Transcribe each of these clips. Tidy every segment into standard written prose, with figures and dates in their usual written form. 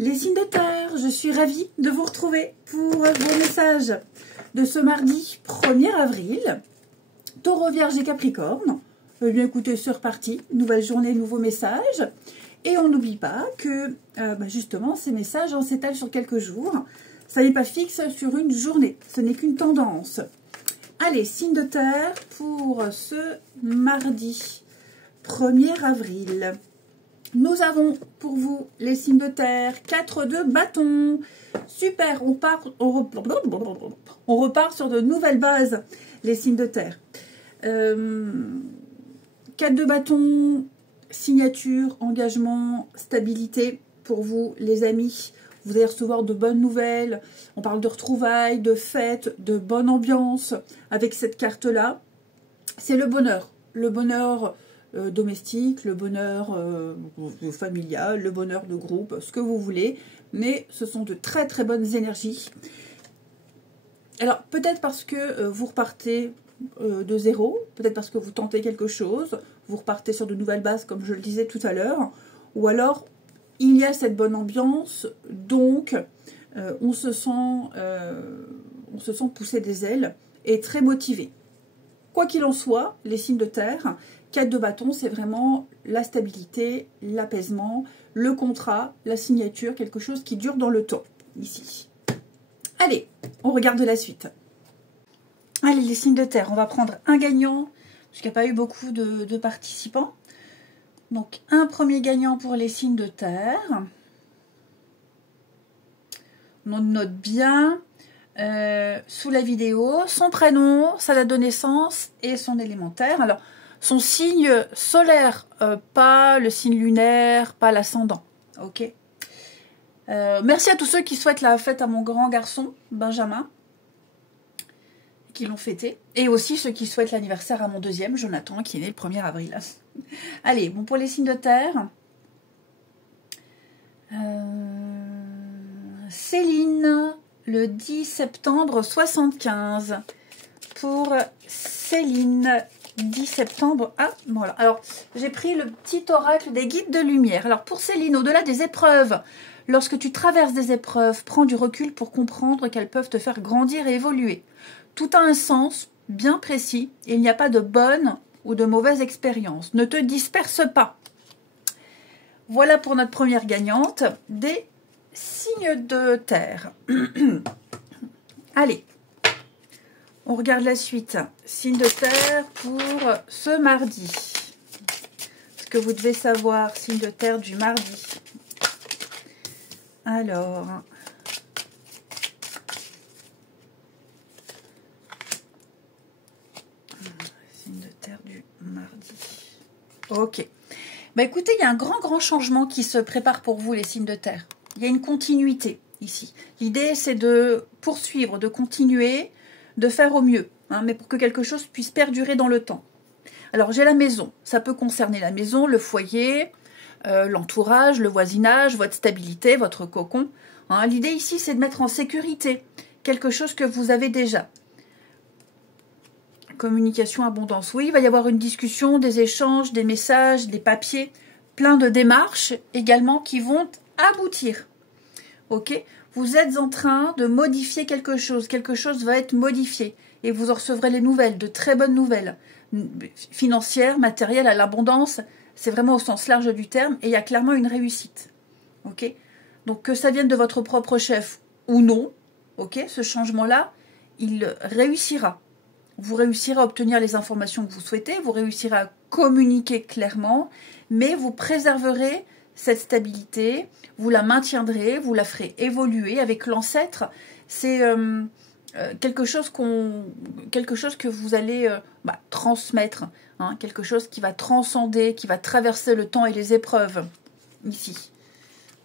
Les signes de terre, je suis ravie de vous retrouver pour vos messages de ce mardi 1er avril. Taureau, Vierge et Capricorne. Eh bien écoutez, c'est reparti. Nouvelle journée, nouveaux messages. Et on n'oublie pas que justement ces messages s'étalent sur quelques jours. Ça n'est pas fixe sur une journée. Ce n'est qu'une tendance. Allez, signes de terre pour ce mardi 1er avril. Nous avons pour vous les signes de terre, 4 de bâton. Super, on repart sur de nouvelles bases, les signes de terre. 4 de bâton, signature, engagement, stabilité pour vous les amis. Vous allez recevoir de bonnes nouvelles. On parle de retrouvailles, de fêtes, de bonne ambiance avec cette carte-là. C'est le bonheur. Le bonheur domestique, le bonheur familial, le bonheur de groupe, ce que vous voulez. Mais ce sont de très très bonnes énergies. Alors peut-être parce que vous repartez de zéro, peut-être parce que vous tentez quelque chose, vous repartez sur de nouvelles bases comme je le disais tout à l'heure, ou alors il y a cette bonne ambiance, donc on se sent pousser des ailes et très motivé. Quoi qu'il en soit, les signes de terre, 4 de bâton, c'est vraiment la stabilité, l'apaisement, le contrat, la signature, quelque chose qui dure dans le temps, ici. Allez, on regarde la suite. Allez, les signes de terre, on va prendre un gagnant, parce qu'il n'y a pas eu beaucoup de participants. Donc, un premier gagnant pour les signes de terre. On note bien sous la vidéo son prénom, sa date de naissance et son élémentaire. Alors, son signe solaire, pas le signe lunaire, pas l'ascendant. Ok. Merci à tous ceux qui souhaitent la fête à mon grand garçon, Benjamin, qui l'ont fêté. Et aussi ceux qui souhaitent l'anniversaire à mon deuxième, Jonathan, qui est né le 1er avril. Allez, bon, pour les signes de terre. Céline, le 10 septembre 75. Pour Céline, 10 septembre. Ah, voilà. Alors, j'ai pris le petit oracle des guides de lumière. Alors, pour Céline, au-delà des épreuves, lorsque tu traverses des épreuves, prends du recul pour comprendre qu'elles peuvent te faire grandir et évoluer. Tout a un sens bien précis et il n'y a pas de bonne ou de mauvaise expérience. Ne te disperse pas. Voilà pour notre première gagnante des signes de terre. Allez, on regarde la suite. Signes de terre pour ce mardi. Ce que vous devez savoir, signes de terre du mardi. Alors, signes de terre du mardi. Ok. Bah écoutez, il y a un grand changement qui se prépare pour vous, les signes de terre. Il y a une continuité ici. L'idée, c'est de poursuivre, de continuer, de faire au mieux, hein, mais pour que quelque chose puisse perdurer dans le temps. Alors, j'ai la maison. Ça peut concerner la maison, le foyer, l'entourage, le voisinage, votre stabilité, votre cocon. Hein. L'idée ici, c'est de mettre en sécurité quelque chose que vous avez déjà. Communication, abondance. Oui, il va y avoir une discussion, des échanges, des messages, des papiers, plein de démarches également qui vont aboutir. Ok? Vous êtes en train de modifier quelque chose va être modifié et vous en recevrez les nouvelles, de très bonnes nouvelles, financières, matérielles, à l'abondance, c'est vraiment au sens large du terme et il y a clairement une réussite. Ok? Donc que ça vienne de votre propre chef ou non, ok? Ce changement-là, il réussira. Vous réussirez à obtenir les informations que vous souhaitez, vous réussirez à communiquer clairement, mais vous préserverez cette stabilité, vous la maintiendrez, vous la ferez évoluer avec l'ancêtre. C'est quelque chose que vous allez transmettre, hein, quelque chose qui va transcender, qui va traverser le temps et les épreuves. Ici,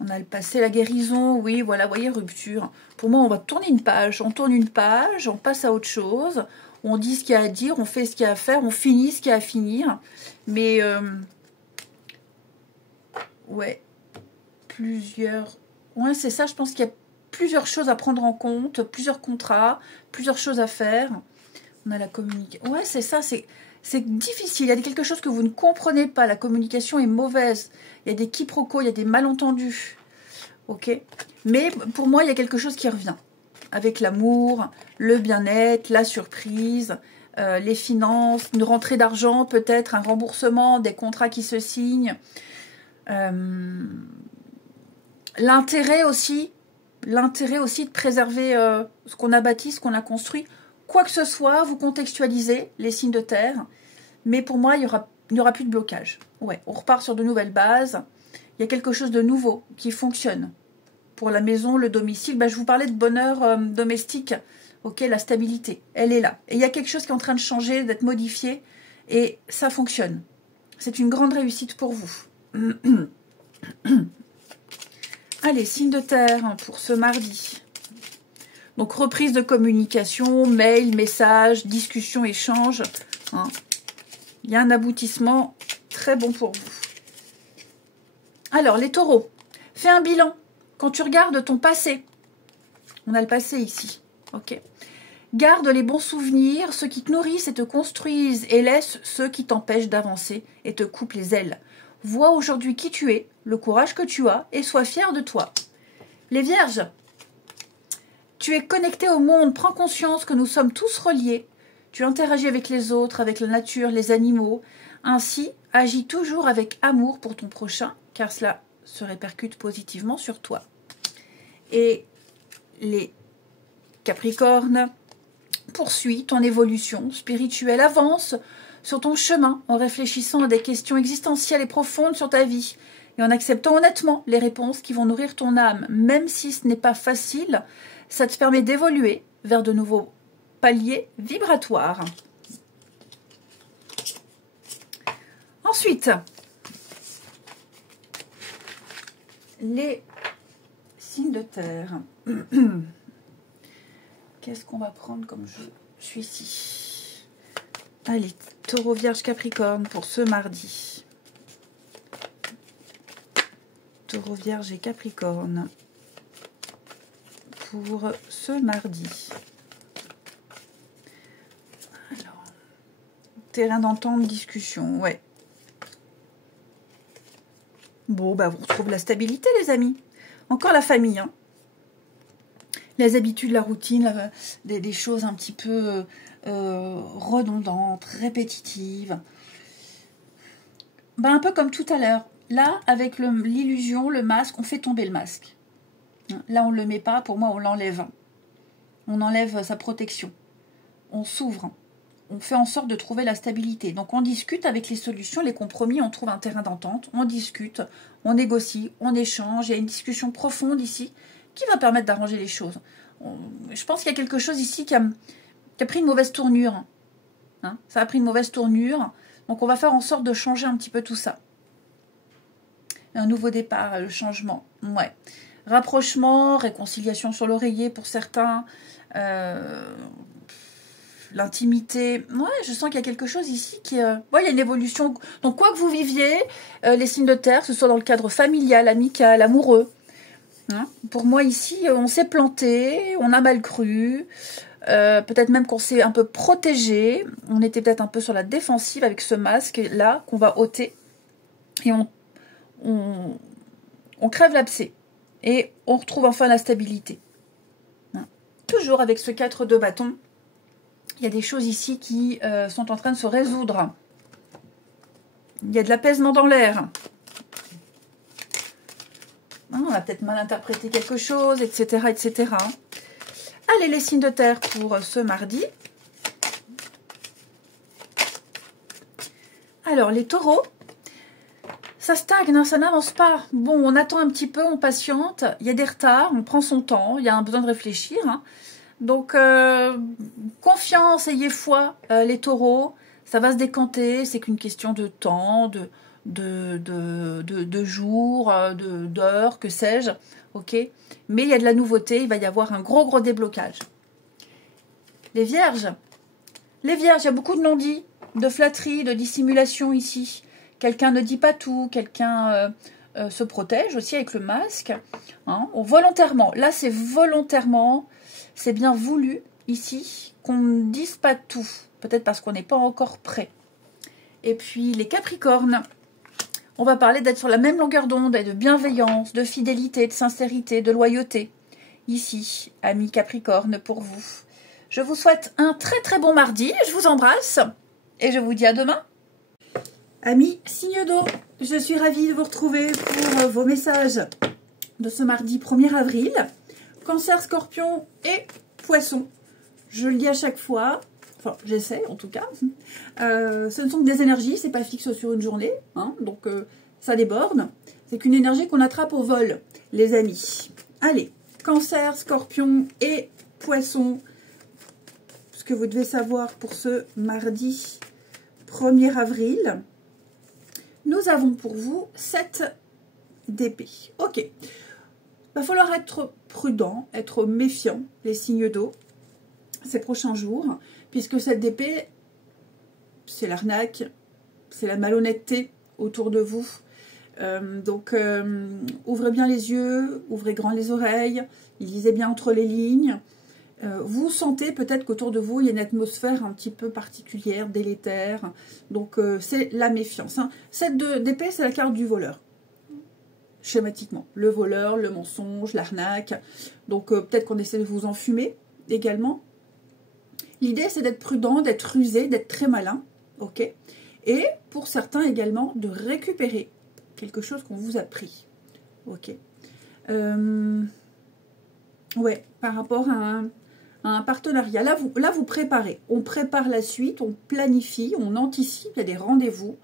on a le passé, la guérison, oui, voilà, vous voyez, rupture. Pour moi, on va tourner une page, on tourne une page, on passe à autre chose. On dit ce qu'il y a à dire, on fait ce qu'il y a à faire, on finit ce qu'il y a à finir. Mais, ouais, ouais, c'est ça, je pense qu'il y a plusieurs choses à prendre en compte, plusieurs contrats, plusieurs choses à faire. On a la communication. Ouais, c'est ça, c'est difficile. Il y a quelque chose que vous ne comprenez pas. La communication est mauvaise. Il y a des quiproquos, il y a des malentendus. ok? Mais pour moi, il y a quelque chose qui revient. Avec l'amour, le bien-être, la surprise, les finances, une rentrée d'argent, peut-être un remboursement, des contrats qui se signent. L'intérêt aussi de préserver ce qu'on a bâti, ce qu'on a construit. Quoi que ce soit, vous contextualisez les signes de terre. Mais pour moi, il n'y aura plus de blocage. Ouais, on repart sur de nouvelles bases. Il y a quelque chose de nouveau qui fonctionne. Pour la maison, le domicile, je vous parlais de bonheur domestique. Ok, la stabilité, elle est là. Et il y a quelque chose qui est en train de changer, d'être modifié. Et ça fonctionne. C'est une grande réussite pour vous. Allez, signe de terre pour ce mardi. Donc, reprise de communication, mail, message, discussion, échange. Hein. Il y a un aboutissement très bon pour vous. Alors, les taureaux, fais un bilan. Quand tu regardes ton passé, on a le passé ici, ok. Garde les bons souvenirs, ceux qui te nourrissent et te construisent, et laisse ceux qui t'empêchent d'avancer et te coupent les ailes. Vois aujourd'hui qui tu es, le courage que tu as, et sois fier de toi. Les vierges, tu es connecté au monde, prends conscience que nous sommes tous reliés. Tu interagis avec les autres, avec la nature, les animaux. Ainsi, agis toujours avec amour pour ton prochain, car cela se répercute positivement sur toi. Et les Capricornes, poursuis ton évolution spirituelle, avance sur ton chemin en réfléchissant à des questions existentielles et profondes sur ta vie et en acceptant honnêtement les réponses qui vont nourrir ton âme. Même si ce n'est pas facile, ça te permet d'évoluer vers de nouveaux paliers vibratoires. Ensuite, les signes de terre. Qu'est-ce qu'on va prendre comme je suis ici? Allez, taureau, vierge, capricorne pour ce mardi. Taureau, vierge et capricorne pour ce mardi. Alors, terrain d'entente, discussion, ouais. Bon, vous retrouvez la stabilité, les amis. Encore la famille, hein. Les habitudes, la routine, des choses un petit peu redondantes, répétitives. Un peu comme tout à l'heure. Là, avec l'illusion, le masque, on fait tomber le masque. Là, on ne le met pas. Pour moi, on l'enlève. On enlève sa protection. On s'ouvre. On fait en sorte de trouver la stabilité. Donc, on discute avec les solutions, les compromis. On trouve un terrain d'entente. On discute, on négocie, on échange. Il y a une discussion profonde ici qui va permettre d'arranger les choses. Je pense qu'il y a quelque chose ici qui a pris une mauvaise tournure. Hein, ça a pris une mauvaise tournure. Donc, on va faire en sorte de changer un petit peu tout ça. Un nouveau départ, le changement. Ouais. Rapprochement, réconciliation sur l'oreiller pour certains. L'intimité. Ouais, je sens qu'il y a quelque chose ici qui... il y a une évolution. Donc, quoi que vous viviez, les signes de terre, que ce soit dans le cadre familial, amical, amoureux, hein, pour moi, ici, on s'est planté, on a mal cru, peut-être même qu'on s'est un peu protégé, on était peut-être un peu sur la défensive avec ce masque-là qu'on va ôter, et on crève l'abcès, et on retrouve enfin la stabilité. Hein. Toujours avec ce 4 de bâton, il y a des choses ici qui sont en train de se résoudre. Il y a de l'apaisement dans l'air. On a peut-être mal interprété quelque chose, etc., etc. Allez, les signes de terre pour ce mardi. Alors, les taureaux, ça stagne, hein, ça n'avance pas. Bon, on attend un petit peu, on patiente. Il y a des retards, on prend son temps, il y a un besoin de réfléchir. Hein. Donc, confiance, ayez foi, les taureaux. Ça va se décanter, c'est qu'une question de temps, de jours, d'heures, que sais-je, ok. Mais il y a de la nouveauté, il va y avoir un gros déblocage. Les vierges, il y a beaucoup de non-dits, de flatterie, de dissimulation ici. Quelqu'un ne dit pas tout, quelqu'un se protège aussi avec le masque. Hein, volontairement, là c'est volontairement, c'est bien voulu ici qu'on ne dise pas tout. Peut-être parce qu'on n'est pas encore prêt. Et puis les capricornes, On va parler d'être sur la même longueur d'onde et de bienveillance, de fidélité, de sincérité, de loyauté. Ici, amis Capricorne, pour vous. Je vous souhaite un très très bon mardi. Je vous embrasse et je vous dis à demain. Amis signe d'eau, je suis ravie de vous retrouver pour vos messages de ce mardi 1er avril. Cancer, Scorpion et Poisson. Je le dis à chaque fois, enfin j'essaie en tout cas. Ce ne sont que des énergies, c'est pas fixe sur une journée, hein, donc ça déborde. C'est qu'une énergie qu'on attrape au vol, les amis. Allez, Cancer, Scorpion et Poisson. Ce que vous devez savoir pour ce mardi 1er avril. Nous avons pour vous 7 d'épée. Ok. Il va falloir être prudent, être méfiant, les signes d'eau, ces prochains jours, puisque cette d'épée, c'est l'arnaque, c'est la malhonnêteté autour de vous. Ouvrez bien les yeux, ouvrez grand les oreilles, lisez bien entre les lignes. Vous sentez peut-être qu'autour de vous, il y a une atmosphère un petit peu particulière, délétère. Donc, c'est la méfiance. Hein. Cette d'épée, c'est la carte du voleur. Schématiquement. Le voleur, le mensonge, l'arnaque. Donc, peut-être qu'on essaie de vous enfumer également. L'idée, c'est d'être prudent, d'être rusé, d'être très malin. Ok. Et pour certains également, de récupérer quelque chose qu'on vous a pris. Ok. Ouais, par rapport à un partenariat. Là, vous préparez. On prépare la suite, on planifie, on anticipe, il y a des rendez-vous.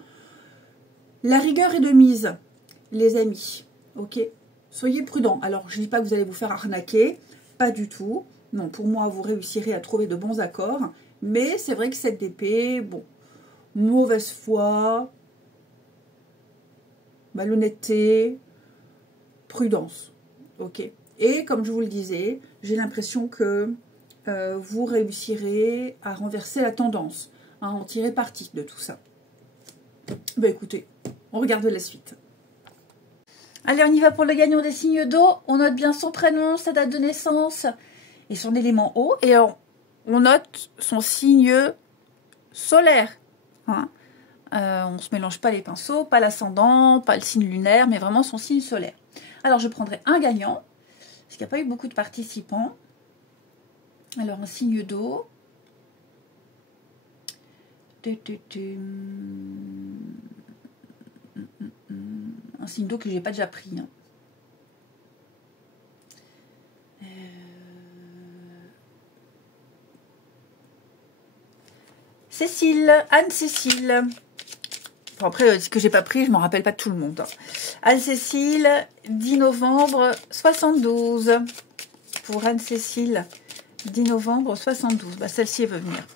La rigueur est de mise, les amis. Ok. Soyez prudents. Alors, je ne dis pas que vous allez vous faire arnaquer. Pas du tout. Non, pour moi, vous réussirez à trouver de bons accords. Mais c'est vrai que cette d'épée, bon, mauvaise foi, malhonnêteté, prudence. Ok. Et comme je vous le disais, j'ai l'impression que vous réussirez à renverser la tendance, à en tirer parti de tout ça. Ben écoutez, on regarde la suite. Allez, on y va pour le gagnant des signes d'eau. On note bien son prénom, sa date de naissance et son élément eau. Et on note son signe solaire. Hein. On ne se mélange pas les pinceaux, pas l'ascendant, pas le signe lunaire, mais vraiment son signe solaire. Alors, je prendrai un gagnant, parce qu'il n'y a pas eu beaucoup de participants. Alors, un signe d'eau. Un signe d'eau que je n'ai pas déjà pris. Hein. Cécile, Anne-Cécile. Bon, après, ce que j'ai pas pris, je ne m'en rappelle pas de tout le monde. Hein. Anne-Cécile, 10 novembre 72. Pour Anne-Cécile, 10 novembre 72. Bah, celle-ci, elle veut venir.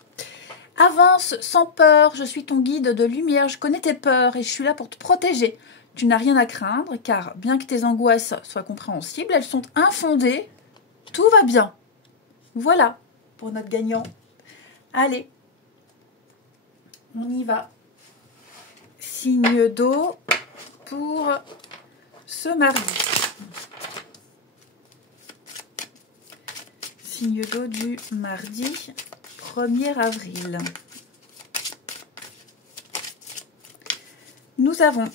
Avance sans peur, je suis ton guide de lumière, je connais tes peurs et je suis là pour te protéger. Tu n'as rien à craindre, car bien que tes angoisses soient compréhensibles, elles sont infondées. Tout va bien. Voilà pour notre gagnant. Allez, on y va. Signe d'eau pour ce mardi. Signe d'eau du mardi 1er avril. Nous avons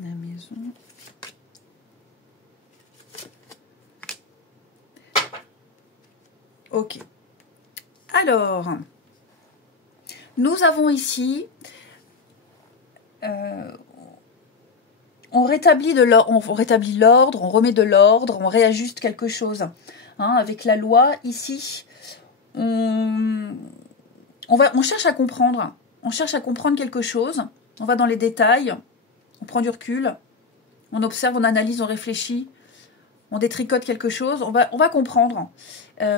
la maison. Ok. Alors, nous avons ici, on rétablit l'ordre, on remet de l'ordre, on réajuste quelque chose. Hein, avec la loi, ici, on cherche à comprendre. On cherche à comprendre quelque chose. On va dans les détails. On prend du recul. On observe, on analyse, on réfléchit. On détricote quelque chose. On va comprendre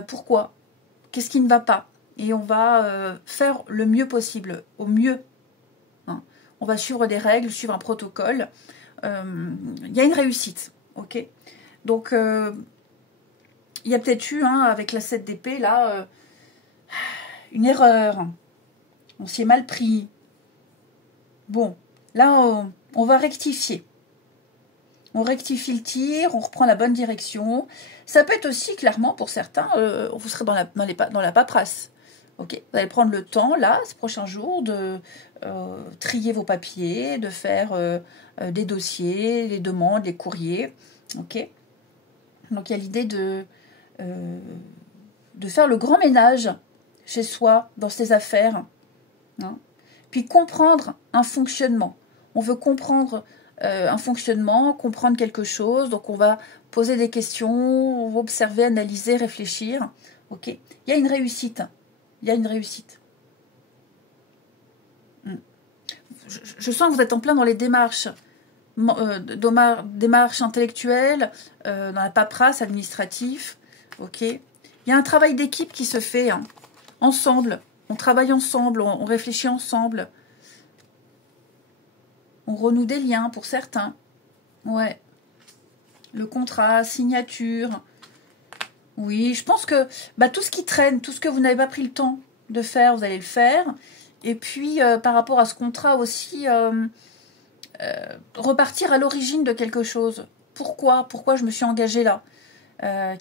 pourquoi. Qu'est-ce qui ne va pas. Et on va faire le mieux possible. Au mieux. Hein. On va suivre des règles, suivre un protocole. Il y a une réussite. Ok. Donc, il y a peut-être eu, hein, avec la 7 d'épée, là, une erreur. On s'y est mal pris. Bon, là, on va rectifier. On rectifie le tir, on reprend la bonne direction. Ça peut être aussi, clairement, pour certains, vous serez dans la paperasse. Ok, vous allez prendre le temps, là, ces prochains jours, de trier vos papiers, de faire des dossiers, les demandes, les courriers. Ok. Donc, il y a l'idée de faire le grand ménage chez soi, dans ses affaires. Hein. Puis comprendre un fonctionnement. On veut comprendre un fonctionnement, comprendre quelque chose. Donc, on va poser des questions, on va observer, analyser, réfléchir. Ok. Il y a une réussite. Il y a une réussite. Je sens que vous êtes en plein dans les démarches. Démarches intellectuelles, dans la paperasse administrative. Ok. Il y a un travail d'équipe qui se fait. Hein, ensemble. On travaille ensemble, on réfléchit ensemble. On renoue des liens pour certains. Ouais. Le contrat, signature. Oui, je pense que tout ce qui traîne, tout ce que vous n'avez pas pris le temps de faire, vous allez le faire. Et puis, par rapport à ce contrat aussi, repartir à l'origine de quelque chose. Pourquoi je me suis engagée là?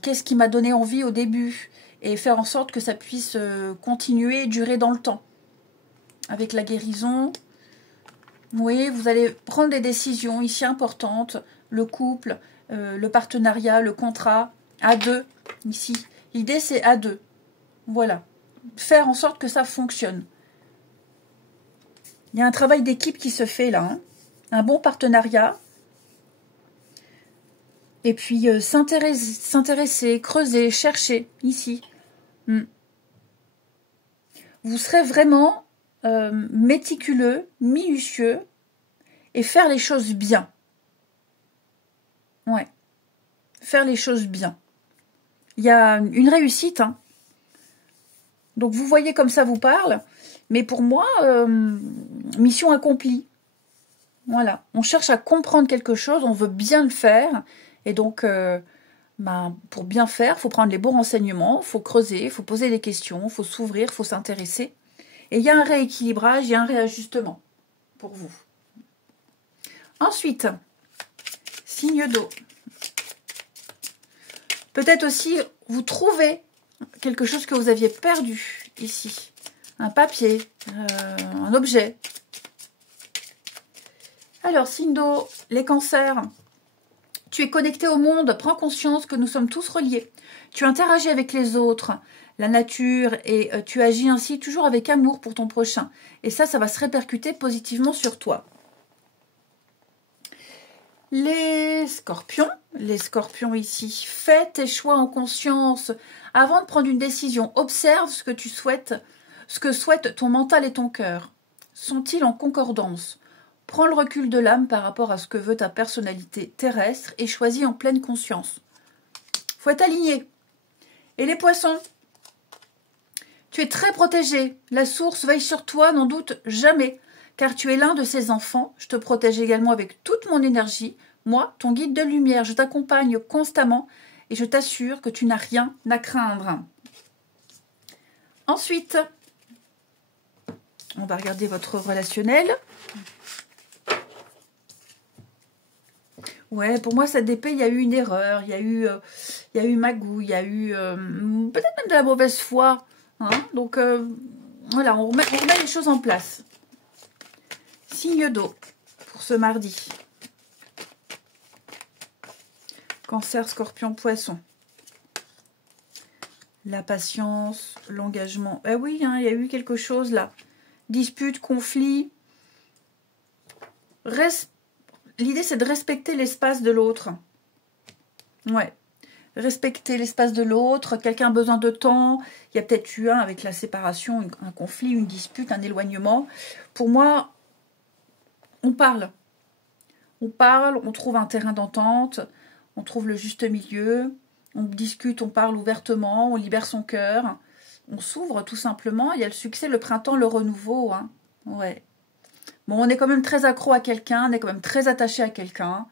Qu'est-ce qui m'a donné envie au début? Et faire en sorte que ça puisse continuer et durer dans le temps. Avec la guérison, oui, vous allez prendre des décisions ici importantes. Le couple, le partenariat, le contrat, à deux, ici. L'idée, c'est à deux. Voilà. Faire en sorte que ça fonctionne. Il y a un travail d'équipe qui se fait là. Hein. Un bon partenariat. Et puis, s'intéresser, creuser, chercher, ici. Vous serez vraiment méticuleux, minutieux, et faire les choses bien. Ouais. Faire les choses bien. Il y a une réussite. Hein. Donc, vous voyez comme ça vous parle. Mais pour moi, mission accomplie. Voilà. On cherche à comprendre quelque chose, on veut bien le faire. Et donc, pour bien faire, il faut prendre les bons renseignements, il faut creuser, il faut poser des questions, il faut s'ouvrir, il faut s'intéresser. Et il y a un rééquilibrage, il y a un réajustement pour vous. Ensuite, signe d'eau. Peut-être aussi, vous trouvez quelque chose que vous aviez perdu ici. Un papier, un objet. Alors, signe d'eau, les cancers. Tu es connecté au monde, prends conscience que nous sommes tous reliés. Tu interagis avec les autres, la nature, et tu agis ainsi toujours avec amour pour ton prochain. Et ça va se répercuter positivement sur toi. Les scorpions ici, fais tes choix en conscience. Avant de prendre une décision, observe ce que tu souhaites, ce que souhaitent ton mental et ton cœur. Sont-ils en concordance? Prends le recul de l'âme par rapport à ce que veut ta personnalité terrestre et choisis en pleine conscience. Faut être aligné. Et les poissons? Tu es très protégé. La source veille sur toi, n'en doute jamais. Car tu es l'un de ses enfants. Je te protège également avec toute mon énergie. Moi, ton guide de lumière, je t'accompagne constamment et je t'assure que tu n'as rien à craindre. Ensuite, on va regarder votre relationnel. Ouais, pour moi, cette d'épée, il y a eu une erreur, il y a eu magouille, il y a eu peut-être même de la mauvaise foi. Hein. Donc, voilà, on remet les choses en place. Signe d'eau pour ce mardi. Cancer, scorpion, poisson. La patience, l'engagement. Eh oui, hein, il y a eu quelque chose là. Dispute, conflit. L'idée, c'est de respecter l'espace de l'autre. Ouais. Respecter l'espace de l'autre. Quelqu'un a besoin de temps. Il y a peut-être eu avec la séparation, un conflit, une dispute, un éloignement. Pour moi, on parle. On parle, on trouve un terrain d'entente. On trouve le juste milieu. On discute, on parle ouvertement. On libère son cœur. On s'ouvre tout simplement. Il y a le succès, le printemps, le renouveau. Hein. Ouais. Bon, on est quand même très accro à quelqu'un, on est quand même très attaché à quelqu'un.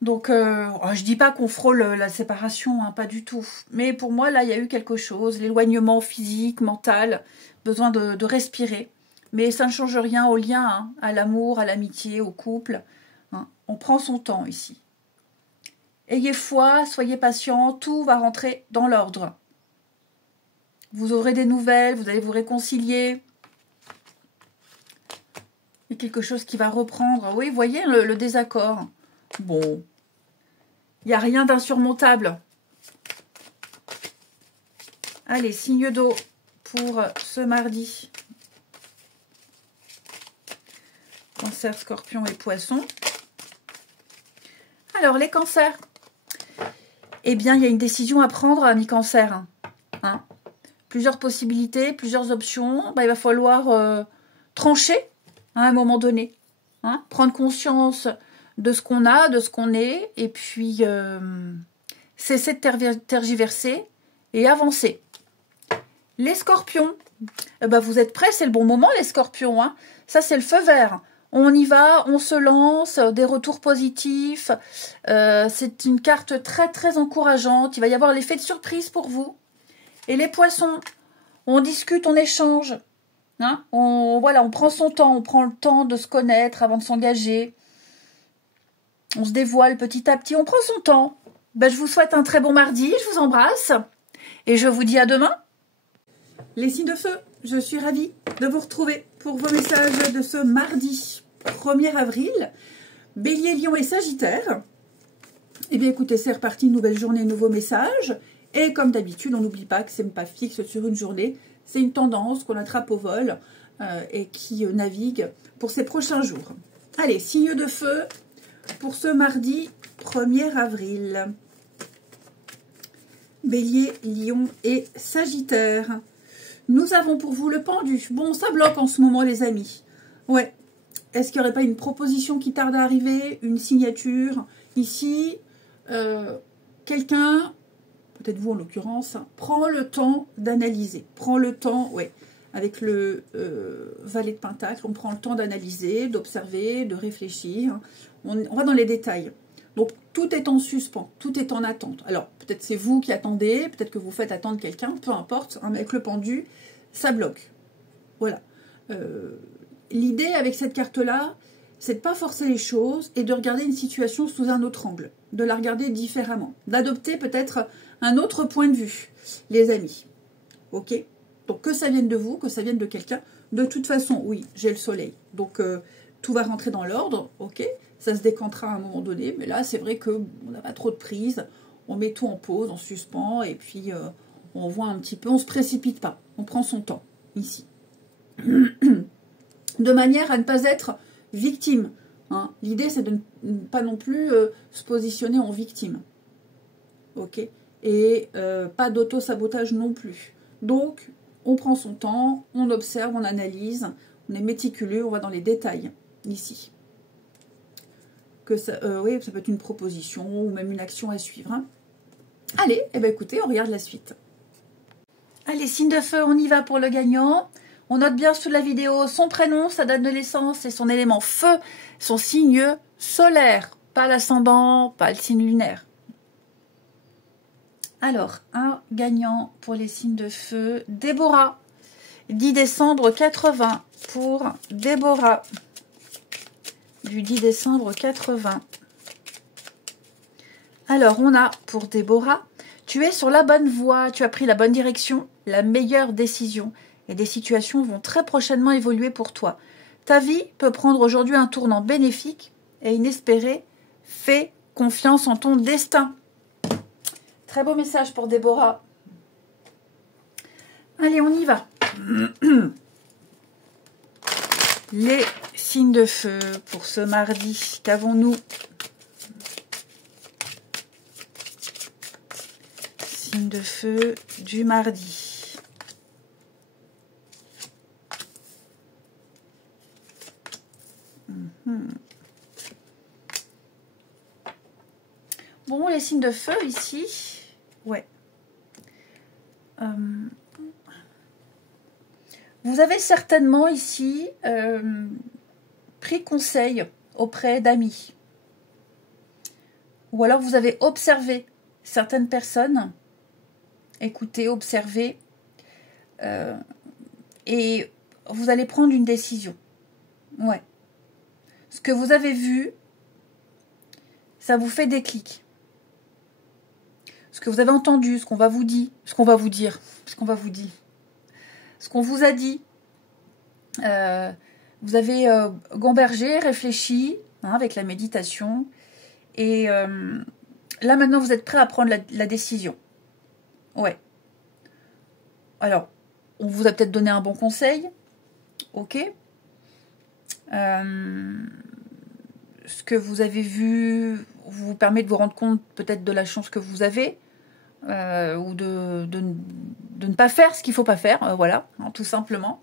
Donc, je dis pas qu'on frôle la séparation, hein, pas du tout. Mais pour moi, là, il y a eu quelque chose, l'éloignement physique, mental, besoin de respirer. Mais ça ne change rien au lien, hein, à l'amour, à l'amitié, au couple. Hein. On prend son temps ici. Ayez foi, soyez patient, tout va rentrer dans l'ordre. Vous aurez des nouvelles, vous allez vous réconcilier. Il y a quelque chose qui va reprendre. Oui, vous voyez le désaccord. Bon, il n'y a rien d'insurmontable. Allez, signe d'eau pour ce mardi. Cancer, Scorpion et Poisson. Alors, les cancers. Eh bien, il y a une décision à prendre, ami Cancer. Hein? Plusieurs possibilités, plusieurs options. Ben, il va falloir trancher à un moment donné. Hein? Prendre conscience de ce qu'on a, de ce qu'on est. Et puis, cesser de tergiverser et avancer. Les Scorpions. Ben, vous êtes prêts, c'est le bon moment, les Scorpions. Hein? Ça, c'est le feu vert. On y va, on se lance, des retours positifs. C'est une carte très, très encourageante. Il va y avoir l'effet de surprise pour vous. Et les Poissons, on discute, on échange. Hein, voilà, on prend son temps, on prend le temps de se connaître avant de s'engager. On se dévoile petit à petit, on prend son temps. Ben, je vous souhaite un très bon mardi, je vous embrasse. Et je vous dis à demain. Les signes de feu, je suis ravie de vous retrouver pour vos messages de ce mardi 1er avril. Bélier, Lion et Sagittaire. Eh bien écoutez, c'est reparti, nouvelle journée, nouveau message. Et comme d'habitude, on n'oublie pas que c'est pas fixe sur une journée. C'est une tendance qu'on attrape au vol et qui navigue pour ces prochains jours. Allez, signe de feu pour ce mardi 1er avril. Bélier, Lion et Sagittaire. Nous avons pour vous le pendu. Bon, ça bloque en ce moment, les amis. Ouais. Est-ce qu'il n'y aurait pas une proposition qui tarde à arriver? Une signature? Ici, quelqu'un, peut-être vous en l'occurrence, prend le temps d'analyser. Prend le temps, ouais. Avec le valet de Pentacle, on prend le temps d'analyser, d'observer, de réfléchir. On va dans les détails. Donc, tout est en suspens, tout est en attente. Alors, peut-être c'est vous qui attendez, peut-être que vous faites attendre quelqu'un, peu importe. Hein, avec le pendu, ça bloque. Voilà. L'idée avec cette carte-là, c'est de ne pas forcer les choses et de regarder une situation sous un autre angle. De la regarder différemment. D'adopter peut-être un autre point de vue, les amis. Ok? Donc, que ça vienne de vous, que ça vienne de quelqu'un. De toute façon, oui, j'ai le soleil. Donc, tout va rentrer dans l'ordre, ok? Ça se décantera à un moment donné, mais là, c'est vrai qu'on n'a pas trop de prise. On met tout en pause, en suspens, et puis on voit un petit peu, on ne se précipite pas. On prend son temps, ici. De manière à ne pas être victime. Hein. L'idée, c'est de ne pas non plus se positionner en victime. Ok? Et pas d'auto-sabotage non plus. Donc, on prend son temps, on observe, on analyse, on est méticuleux, on va dans les détails, ici. Que ça, oui, ça peut être une proposition ou même une action à suivre. Hein. Allez, eh ben écoutez, on regarde la suite. Allez, signe de feu, on y va pour le gagnant. On note bien sous la vidéo son prénom, sa date de naissance et son élément feu, son signe solaire. Pas l'ascendant, pas le signe lunaire. Alors, un gagnant pour les signes de feu. Déborah, 10 décembre 80 pour Déborah. Du 10 décembre 80. Alors, on a pour Déborah, tu es sur la bonne voie, tu as pris la bonne direction, la meilleure décision, et des situations vont très prochainement évoluer pour toi. Ta vie peut prendre aujourd'hui un tournant bénéfique et inespéré. Fais confiance en ton destin. Très beau message pour Déborah. Allez, on y va. Les signes de feu pour ce mardi. Qu'avons-nous? Signes de feu du mardi. Bon, les signes de feu ici. Ouais. Vous avez certainement ici pris conseil auprès d'amis. Ou alors vous avez observé certaines personnes, écoutez, observé, et vous allez prendre une décision. Ouais. Ce que vous avez vu, ça vous fait déclic. Ce que vous avez entendu, ce qu'on va vous dire, ce qu'on va vous dire, ce qu'on va vous dire, ce qu'on vous a dit. Vous avez gambergé, réfléchi hein, avec la méditation. Et là, maintenant, vous êtes prêt à prendre la décision. Ouais. Alors, on vous a peut-être donné un bon conseil. Ok. Ce que vous avez vu vous permet de vous rendre compte peut-être de la chance que vous avez. Ou de ne pas faire ce qu'il ne faut pas faire. Voilà, hein, tout simplement.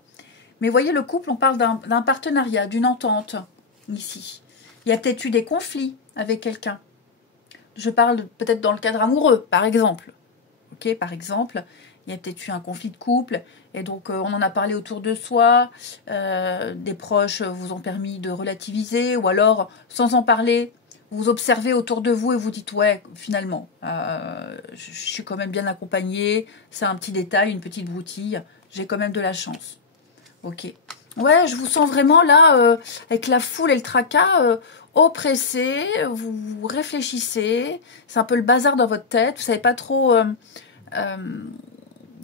Mais voyez, le couple, on parle d'un partenariat, d'une entente, ici. Il y a peut-être eu des conflits avec quelqu'un. Je parle peut-être dans le cadre amoureux, par exemple. Ok, par exemple, il y a peut-être eu un conflit de couple, et donc on en a parlé autour de soi, des proches vous ont permis de relativiser, ou alors, sans en parler, vous observez autour de vous et vous dites, ouais, finalement, je suis quand même bien accompagnée, c'est un petit détail, une petite broutille, j'ai quand même de la chance. Ok. Ouais, je vous sens vraiment là, avec la foule et le tracas, oppressé, vous réfléchissez, c'est un peu le bazar dans votre tête, vous savez pas trop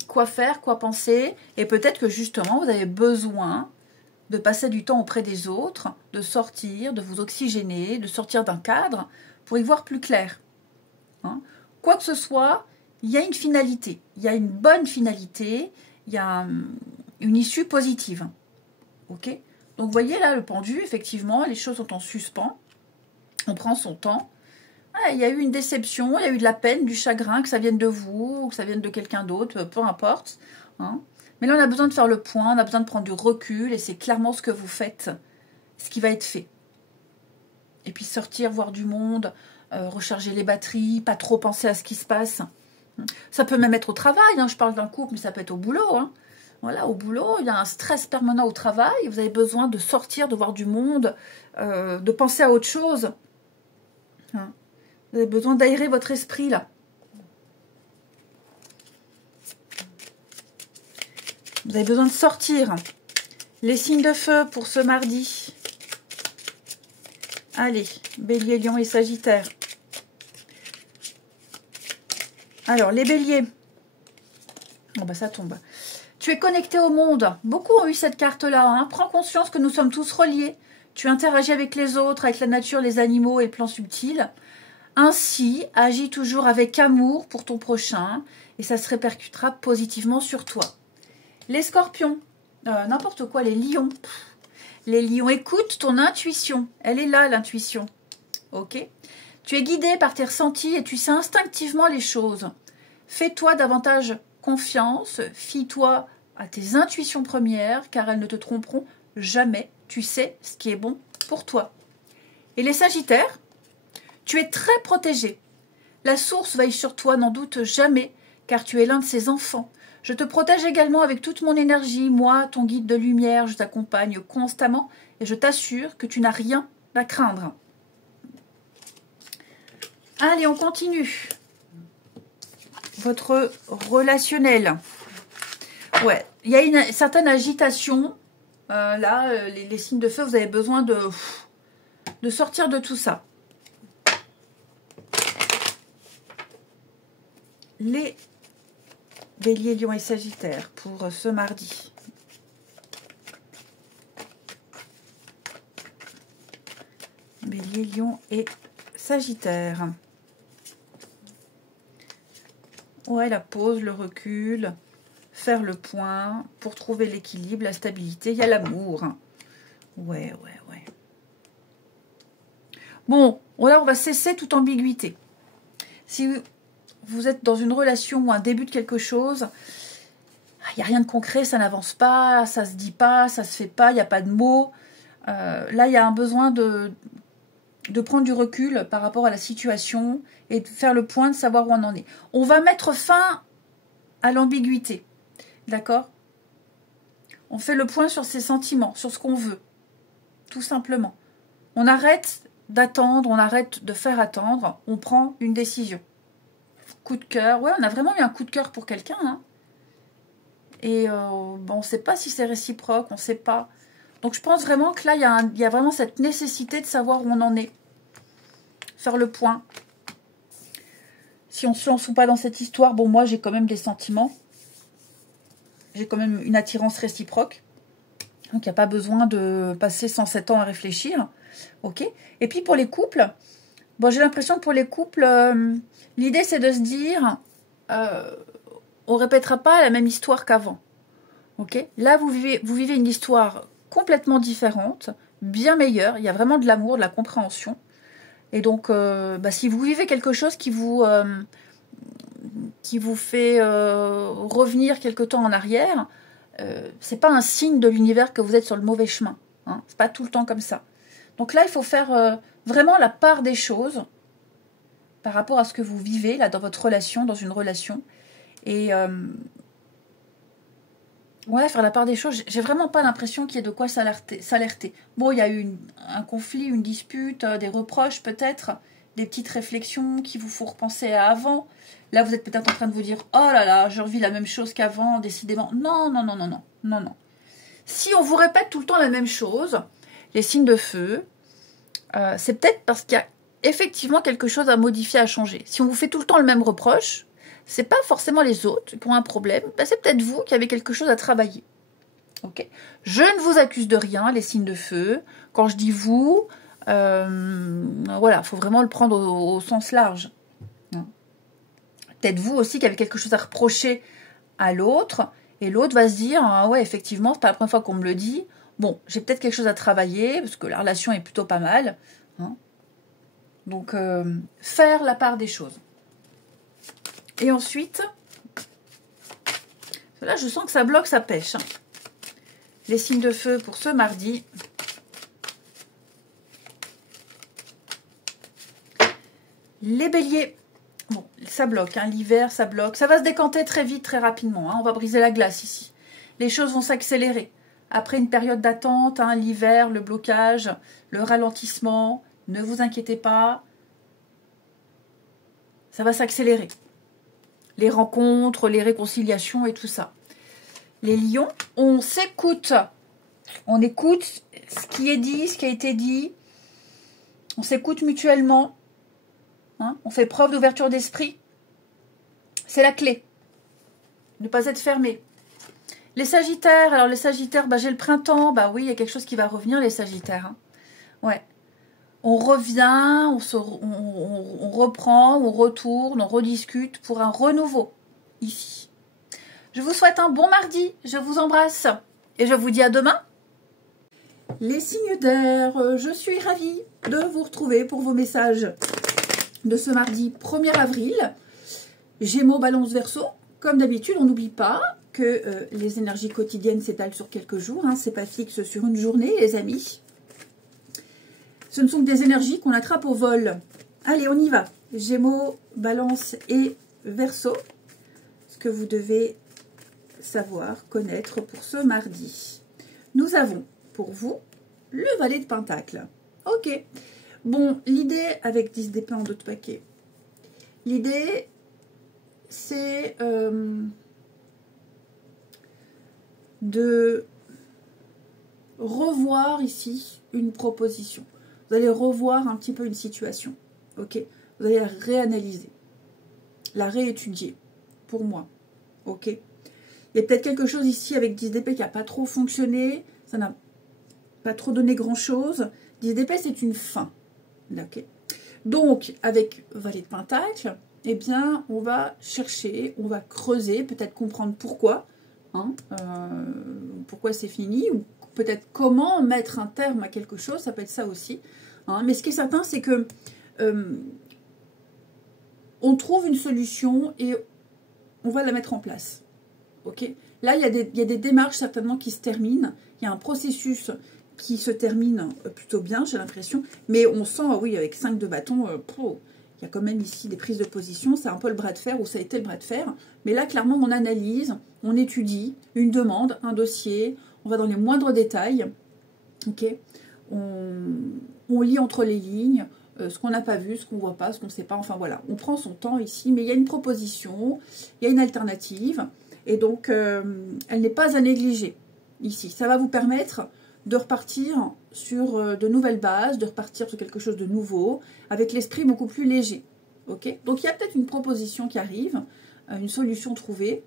quoi faire, quoi penser, et peut-être que justement vous avez besoin de passer du temps auprès des autres, de sortir, de vous oxygéner, de sortir d'un cadre pour y voir plus clair. Hein. Quoi que ce soit, il y a une finalité, il y a une bonne finalité, il y a une issue positive. Ok ? Donc vous voyez là le pendu, effectivement, les choses sont en suspens. On prend son temps. Ah, il y a eu une déception, il y a eu de la peine, du chagrin, que ça vienne de vous, ou que ça vienne de quelqu'un d'autre, peu importe. Hein. Mais là, on a besoin de faire le point, on a besoin de prendre du recul, et c'est clairement ce que vous faites, ce qui va être fait. Et puis sortir, voir du monde, recharger les batteries, pas trop penser à ce qui se passe. Ça peut même être au travail, hein, je parle d'un couple, mais ça peut être au boulot. Hein. Voilà, au boulot, il y a un stress permanent au travail, vous avez besoin de sortir, de voir du monde, de penser à autre chose. Hein. Vous avez besoin d'aérer votre esprit, là. Vous avez besoin de sortir. Les signes de feu pour ce mardi. Allez, Bélier, Lion et Sagittaire. Alors, les Béliers. Oh, bah ça tombe. Tu es connecté au monde. Beaucoup ont eu cette carte-là. Hein. Prends conscience que nous sommes tous reliés. Tu interagis avec les autres, avec la nature, les animaux et le plan subtil. Ainsi, agis toujours avec amour pour ton prochain et ça se répercutera positivement sur toi. Les Scorpions, n'importe quoi, les Lions. Les Lions, écoute ton intuition. Elle est là, l'intuition. Ok ? Tu es guidé par tes ressentis et tu sais instinctivement les choses. Fais-toi davantage confiance, fie-toi à tes intuitions premières car elles ne te tromperont jamais. Tu sais ce qui est bon pour toi. Et les Sagittaires, tu es très protégé. La source veille sur toi, n'en doute jamais, car tu es l'un de ses enfants. Je te protège également avec toute mon énergie. Moi, ton guide de lumière, je t'accompagne constamment et je t'assure que tu n'as rien à craindre. Allez, on continue. Votre relationnel. Ouais, il y a une certaine agitation. Là, les signes de feu, vous avez besoin de sortir de tout ça. Les Béliers, Lions et Sagittaires pour ce mardi. Bélier, Lion et Sagittaire. Ouais, la pause, le recul, faire le point pour trouver l'équilibre, la stabilité. Il y a l'amour. Ouais. Bon, là, on va cesser toute ambiguïté. Si vous êtes dans une relation ou un début de quelque chose, il n'y a rien de concret, ça n'avance pas, ça se dit pas, ça se fait pas, il n'y a pas de mots. Là, il y a un besoin de prendre du recul par rapport à la situation et de faire le point, de savoir où on en est. On va mettre fin à l'ambiguïté, d'accord ? On fait le point sur ses sentiments, sur ce qu'on veut, tout simplement. On arrête d'attendre, on arrête de faire attendre, on prend une décision. Coup de cœur, ouais, on a vraiment eu un coup de cœur pour quelqu'un, hein. Et on ne sait pas si c'est réciproque, on ne sait pas. Donc je pense vraiment que là, il y a vraiment cette nécessité de savoir où on en est. Faire le point. Si on ne se lance ou pas dans cette histoire, bon, moi, j'ai quand même des sentiments. J'ai quand même une attirance réciproque. Donc, il n'y a pas besoin de passer 107 ans à réfléchir. Ok. Et puis, pour les couples, bon, j'ai l'impression que pour les couples, l'idée, c'est de se dire, on ne répétera pas la même histoire qu'avant. Ok. Là, vous vivez une histoire complètement différente, bien meilleure. Il y a vraiment de l'amour, de la compréhension. Et donc, si vous vivez quelque chose qui vous fait revenir quelque temps en arrière, c'est pas un signe de l'univers que vous êtes sur le mauvais chemin. Hein, c'est pas tout le temps comme ça. Donc là, il faut faire vraiment la part des choses par rapport à ce que vous vivez là dans votre relation, dans une relation. Et ouais, faire la part des choses. J'ai vraiment pas l'impression qu'il y ait de quoi s'alerter. Bon, il y a eu un conflit, une dispute, des reproches peut-être, des petites réflexions qui vous font repenser à avant. Là, vous êtes peut-être en train de vous dire « Oh là là, je revis la même chose qu'avant, décidément. » Non, non, non, non, non, non, non. Si on vous répète tout le temps la même chose, les signes de feu, c'est peut-être parce qu'il y a effectivement quelque chose à modifier, à changer. Si on vous fait tout le temps le même reproche, c'est pas forcément les autres qui ont un problème, c'est peut-être vous qui avez quelque chose à travailler. Ok. Je ne vous accuse de rien, les signes de feu. Quand je dis vous, voilà, faut vraiment le prendre au sens large. Peut-être vous aussi qui avez quelque chose à reprocher à l'autre, et l'autre va se dire, ah ouais, effectivement, c'est pas la première fois qu'on me le dit. Bon, j'ai peut-être quelque chose à travailler, parce que la relation est plutôt pas mal. Hein. Donc, faire la part des choses. Et ensuite, là, je sens que ça bloque, ça pêche. Hein. Les signes de feu pour ce mardi. Les béliers. Bon, ça bloque, hein, l'hiver, ça bloque. Ça va se décanter très vite, très rapidement. Hein. On va briser la glace ici. Les choses vont s'accélérer. Après une période d'attente, hein, l'hiver, le blocage, le ralentissement, ne vous inquiétez pas. Ça va s'accélérer. Les rencontres, les réconciliations et tout ça. Les lions, on s'écoute. On écoute ce qui est dit, ce qui a été dit. On s'écoute mutuellement. Hein, on fait preuve d'ouverture d'esprit. C'est la clé. Ne pas être fermé. Les sagittaires, alors les sagittaires, j'ai le printemps. Oui, il y a quelque chose qui va revenir, les sagittaires. Hein. Ouais. On revient, on reprend, on retourne, on rediscute pour un renouveau ici. Je vous souhaite un bon mardi. Je vous embrasse. Et je vous dis à demain. Les signes d'air, je suis ravie de vous retrouver pour vos messages de ce mardi 1er avril. Gémeaux, Balance, Verseau. Comme d'habitude, on n'oublie pas que les énergies quotidiennes s'étalent sur quelques jours. Hein, c'est pas fixe sur une journée, les amis. Ce ne sont que des énergies qu'on attrape au vol. Allez, on y va. Gémeaux, Balance et Verseau. Ce que vous devez savoir, connaître pour ce mardi. Nous avons pour vous le valet de Pentacle. Ok. Bon, l'idée avec 10 d'épée en 2 de paquet. L'idée, c'est de revoir ici une proposition. Vous allez revoir un petit peu une situation. Ok. Vous allez la réanalyser. La réétudier. Pour moi. Ok. Il y a peut-être quelque chose ici avec 10 d'épée qui n'a pas trop fonctionné. Ça n'a pas trop donné grand-chose. 10 d'épée, c'est une fin. Okay. Donc, avec valet de Pentacle, eh bien, on va chercher, on va creuser, peut-être comprendre pourquoi. Hein, pourquoi c'est fini. Ou peut-être comment mettre un terme à quelque chose. Ça peut être ça aussi. Hein. Mais ce qui est certain, c'est que on trouve une solution et on va la mettre en place. Ok. Là, il y a des démarches certainement qui se terminent. Il y a un processus qui se termine plutôt bien, j'ai l'impression. Mais on sent, oui, avec 5 de bâton, il y a quand même ici des prises de position. C'est un peu le bras de fer, ou ça a été le bras de fer. Mais là, clairement, on analyse, on étudie une demande, un dossier. On va dans les moindres détails. Ok. On lit entre les lignes. Ce qu'on n'a pas vu, ce qu'on ne voit pas, ce qu'on ne sait pas. Enfin, voilà. On prend son temps ici. Mais il y a une proposition, il y a une alternative. Et donc, elle n'est pas à négliger ici. Ça va vous permettre de repartir sur de nouvelles bases, de repartir sur quelque chose de nouveau, avec l'esprit beaucoup plus léger. Ok, donc il y a peut-être une proposition qui arrive, une solution trouvée,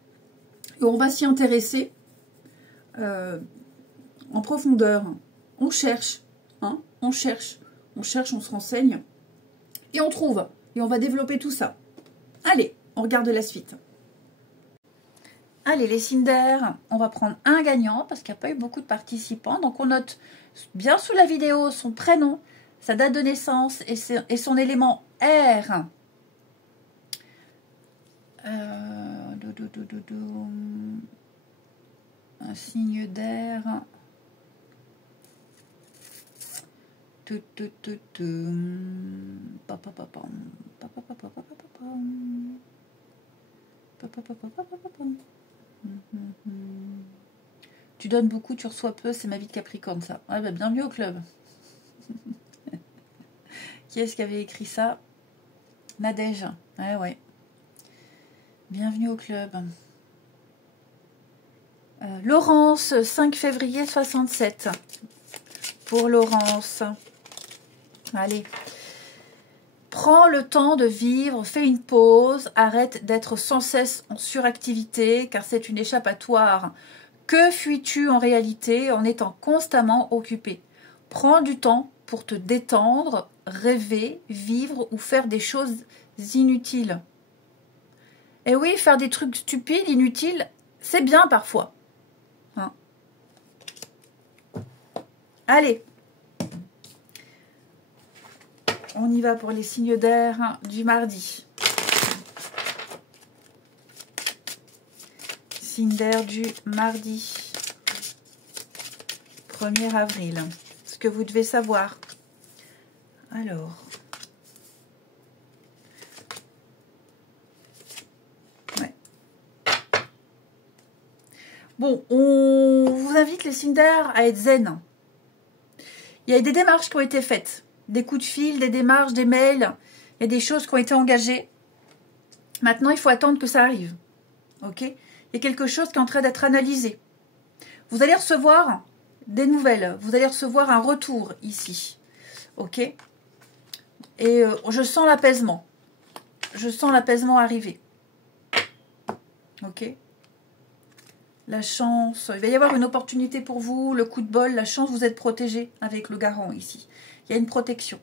et on va s'y intéresser en profondeur. On cherche, hein, on cherche, on se renseigne, et on trouve, et on va développer tout ça. Allez, on regarde la suite. Allez, les signes d'air, on va prendre un gagnant parce qu'il n'y a pas eu beaucoup de participants. Donc, on note bien sous la vidéo son prénom, sa date de naissance et son élément R. Un signe d'air. Tu donnes beaucoup, tu reçois peu, c'est ma vie de Capricorne ça. Ouais, bah, bienvenue au club. Qui est-ce qui avait écrit ça? Nadège. Ouais, ouais. Bienvenue au club. Laurence, 5 février 67. Pour Laurence. Allez. Prends le temps de vivre, fais une pause, arrête d'être sans cesse en suractivité, car c'est une échappatoire. Que fuis-tu en réalité en étant constamment occupé? Prends du temps pour te détendre, rêver, vivre ou faire des choses inutiles. Et oui, faire des trucs stupides, inutiles, c'est bien parfois. Hein? Allez. On y va pour les signes d'air du mardi. Signe d'air du mardi. 1er avril. Ce que vous devez savoir. Alors. Ouais. Bon, on vous invite les signes d'air à être zen. Il y a des démarches qui ont été faites. Des coups de fil, des démarches, des mails. Il y a des choses qui ont été engagées. Maintenant, il faut attendre que ça arrive. Ok ? Il y a quelque chose qui est en train d'être analysé. Vous allez recevoir des nouvelles. Vous allez recevoir un retour ici. Ok ? Et je sens l'apaisement. Je sens l'apaisement arriver. Ok ? La chance. Il va y avoir une opportunité pour vous. Le coup de bol, la chance, vous êtes protégé avec le garant ici. Il y a une protection.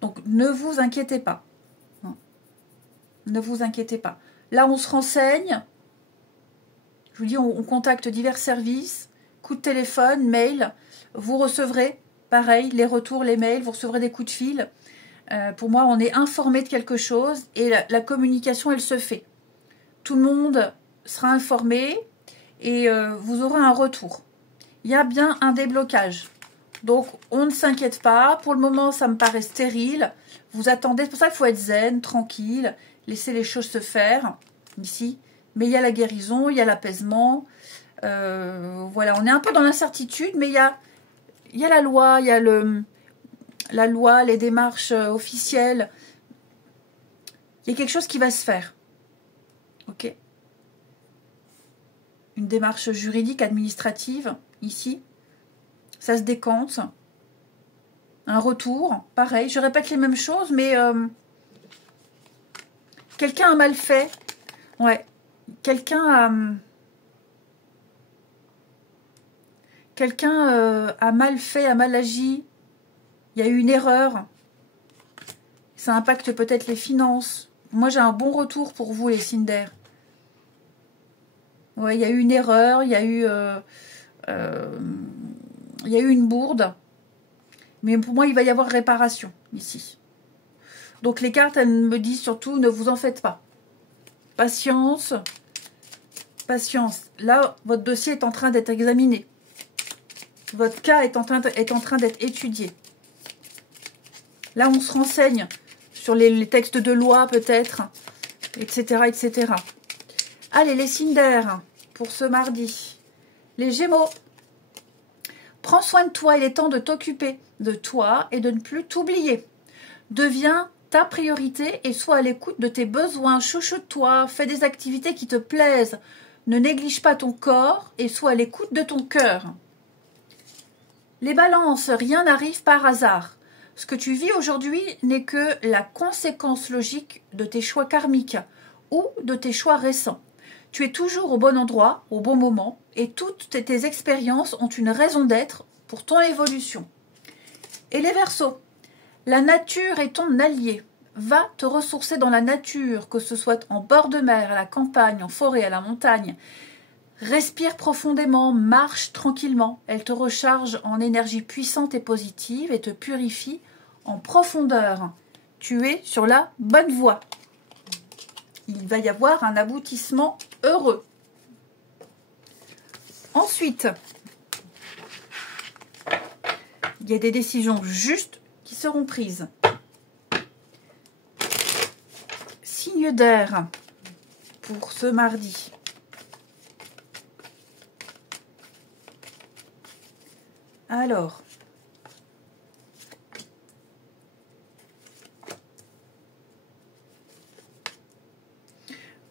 Donc, ne vous inquiétez pas. Ne vous inquiétez pas. Là, on se renseigne. Je vous dis, on contacte divers services. Coup de téléphone, mail. Vous recevrez, pareil, les retours, les mails. Vous recevrez des coups de fil. Pour moi, on est informé de quelque chose. Et la communication, elle se fait. Tout le monde sera informé. Et vous aurez un retour. Il y a bien un déblocage. Donc, on ne s'inquiète pas. Pour le moment, ça me paraît stérile. Vous attendez. C'est pour ça qu'il faut être zen, tranquille. Laisser les choses se faire. Ici. Mais il y a la guérison, il y a l'apaisement. Voilà, on est un peu dans l'incertitude. Mais il y a la loi. Il y a la loi, les démarches officielles. Il y a quelque chose qui va se faire. Ok ? Une démarche juridique, administrative. Ici. Ça se décante. Un retour, pareil. Je répète les mêmes choses, mais quelqu'un a mal fait. Ouais. Quelqu'un a mal fait, a mal agi. Il y a eu une erreur. Ça impacte peut-être les finances. Moi, j'ai un bon retour pour vous, les signes d'air. Ouais, il y a eu une erreur, il y a eu une bourde. Mais pour moi, il va y avoir réparation ici. Donc les cartes, elles me disent surtout, ne vous en faites pas. Patience. Patience. Là, votre dossier est en train d'être examiné. Votre cas est en train d'être étudié. Là, on se renseigne sur les textes de loi, peut-être, etc., etc. Allez, les signes d'air pour ce mardi. Les Gémeaux. Prends soin de toi, il est temps de t'occuper de toi et de ne plus t'oublier. Deviens ta priorité et sois à l'écoute de tes besoins. Chouchoute-toi, fais des activités qui te plaisent. Ne néglige pas ton corps et sois à l'écoute de ton cœur. Les balances, rien n'arrive par hasard. Ce que tu vis aujourd'hui n'est que la conséquence logique de tes choix karmiques ou de tes choix récents. Tu es toujours au bon endroit, au bon moment, et toutes tes expériences ont une raison d'être pour ton évolution. Et les Verseaux, la nature est ton allié. Va te ressourcer dans la nature, que ce soit en bord de mer, à la campagne, en forêt, à la montagne. Respire profondément, marche tranquillement. Elle te recharge en énergie puissante et positive et te purifie en profondeur. Tu es sur la bonne voie. Il va y avoir un aboutissement heureux. Ensuite, il y a des décisions justes qui seront prises. Signe d'air pour ce mardi. Alors,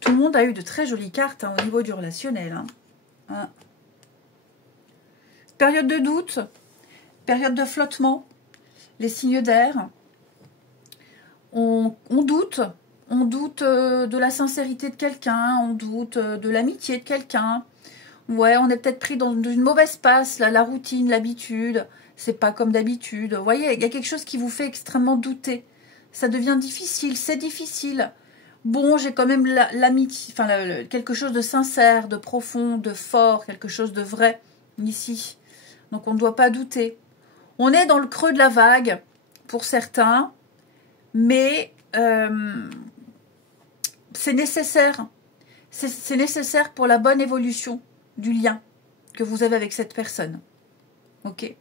tout le monde a eu de très jolies cartes au niveau du relationnel. Période de doute, période de flottement, les signes d'air. On doute de la sincérité de quelqu'un, on doute de l'amitié de quelqu'un. Ouais, on est peut-être pris dans une mauvaise passe, la routine, l'habitude, c'est pas comme d'habitude. Vous voyez, il y a quelque chose qui vous fait extrêmement douter. Ça devient difficile, c'est difficile. Bon, j'ai quand même l'amitié, enfin quelque chose de sincère, de profond, de fort, quelque chose de vrai ici. Donc on ne doit pas douter. On est dans le creux de la vague pour certains, mais c'est nécessaire. C'est nécessaire pour la bonne évolution du lien que vous avez avec cette personne. Ok.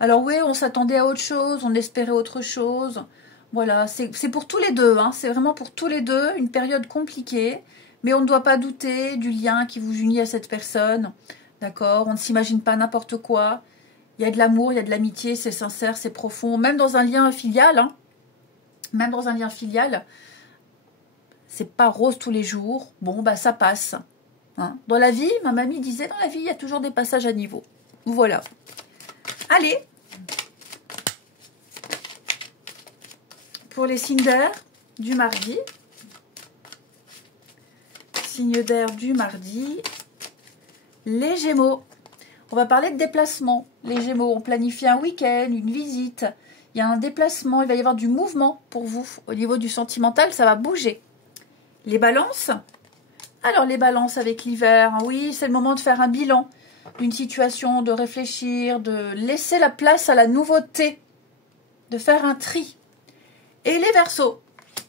Alors oui, on s'attendait à autre chose, on espérait autre chose. Voilà, c'est pour tous les deux, hein. C'est vraiment pour tous les deux, une période compliquée, mais on ne doit pas douter du lien qui vous unit à cette personne. D'accord? On ne s'imagine pas n'importe quoi. Il y a de l'amour, il y a de l'amitié, c'est sincère, c'est profond. Même dans un lien filial, hein. Même dans un lien filial, c'est pas rose tous les jours. Bon, bah ça passe. Hein. Dans la vie, ma mamie disait, dans la vie, il y a toujours des passages à niveau. Voilà. Allez. Pour les signes d'air du mardi. Signes d'air du mardi. Les Gémeaux. On va parler de déplacement. Les Gémeaux, on planifie un week-end, une visite. Il y a un déplacement, il va y avoir du mouvement pour vous. Au niveau du sentimental, ça va bouger. Les balances. Alors les balances avec l'hiver, oui, c'est le moment de faire un bilan d'une situation, de réfléchir, de laisser la place à la nouveauté, de faire un tri. Et les Verseaux,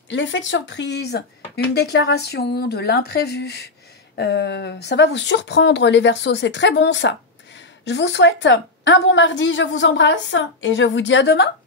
l'effet de surprise, une déclaration, de l'imprévu. Ça va vous surprendre les Verseaux, c'est très bon ça. Je vous souhaite un bon mardi, je vous embrasse et je vous dis à demain.